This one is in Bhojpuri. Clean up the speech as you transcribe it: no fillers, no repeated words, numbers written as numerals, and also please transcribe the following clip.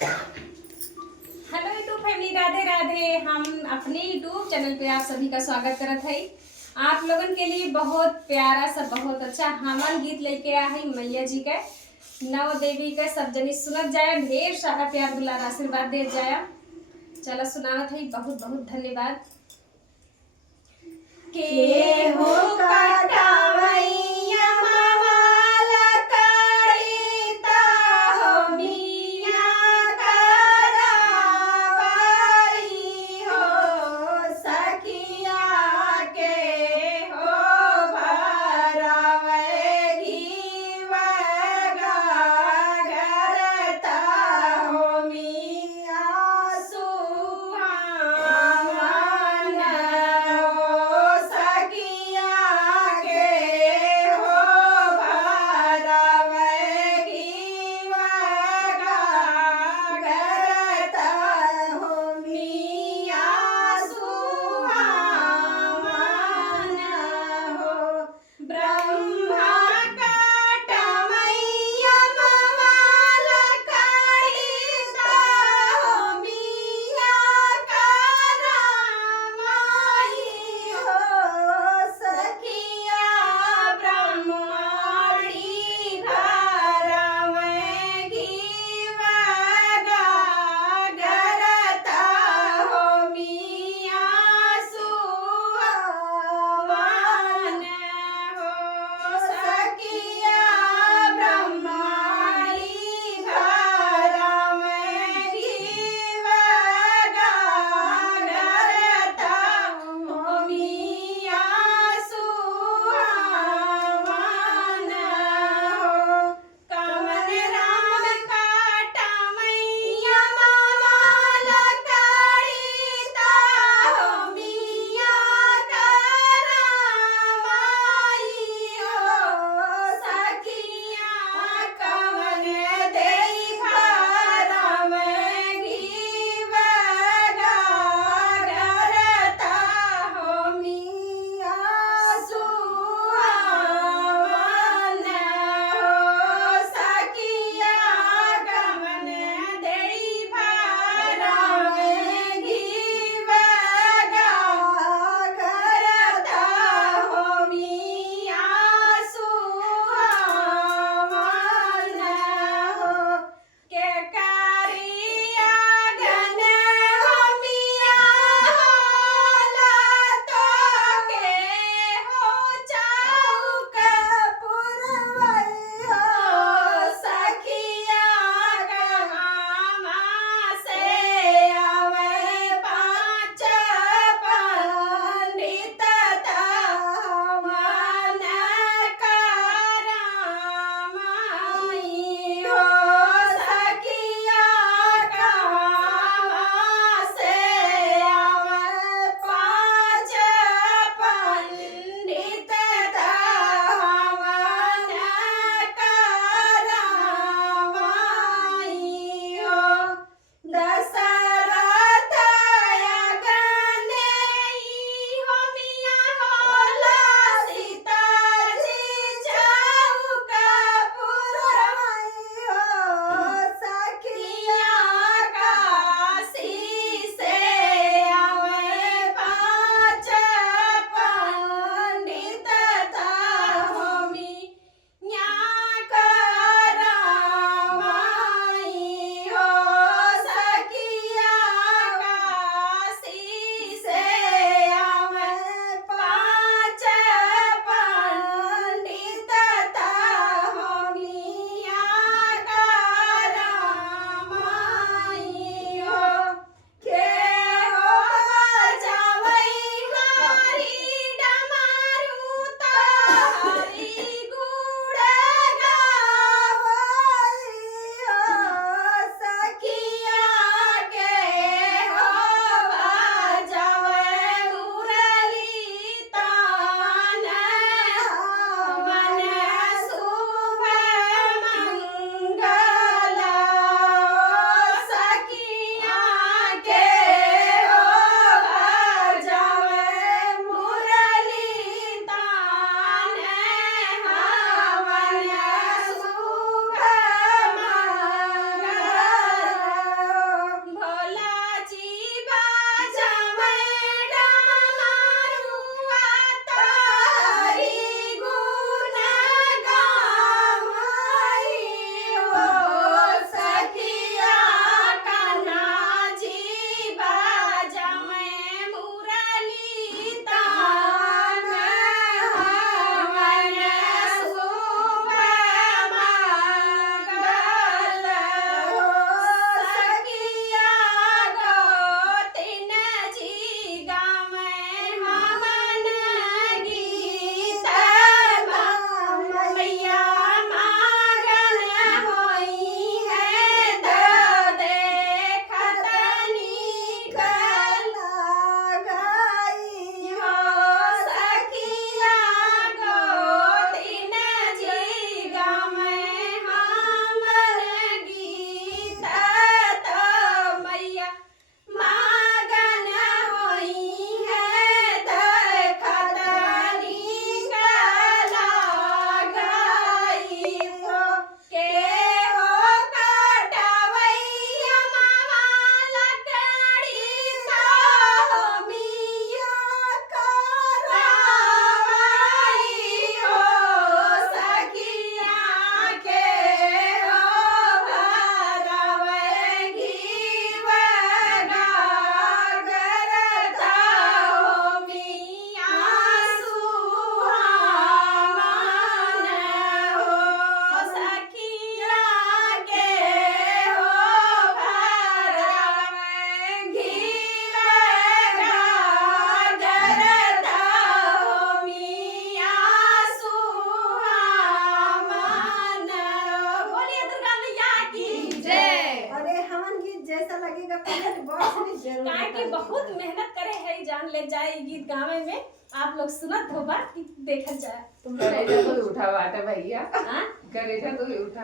Hello YouTube family, Radhe Radhe. हम अपने यूट्यूब चैनल पे आप सभी का स्वागत करत है। आप लोगन के लिए बहुत प्यारा सा बहुत अच्छा हमन गीत लेके आया है मैया जी के नव देवी के। सब जनी सुनत जाए, ढेर सारा प्यार दुलार आशीर्वाद दे जाए। चला सुनावत है, बहुत बहुत धन्यवाद। के हो कटावैया मवाला करिता हो मिया करावई हो सखिया के हो भरावे घीवा गागरता हो मिया सुहावन हो सखिया के गीत जैसा लगेगा कमेंट बॉक्स में जरूर काहे कि बहुत मेहनत करे है जान ले जाए ई गीत गावे में। आप लोग सुनत होबा कि देखल जाए। करेजा तो उठा बाटा भैया, हाँ? करेजा तो उठा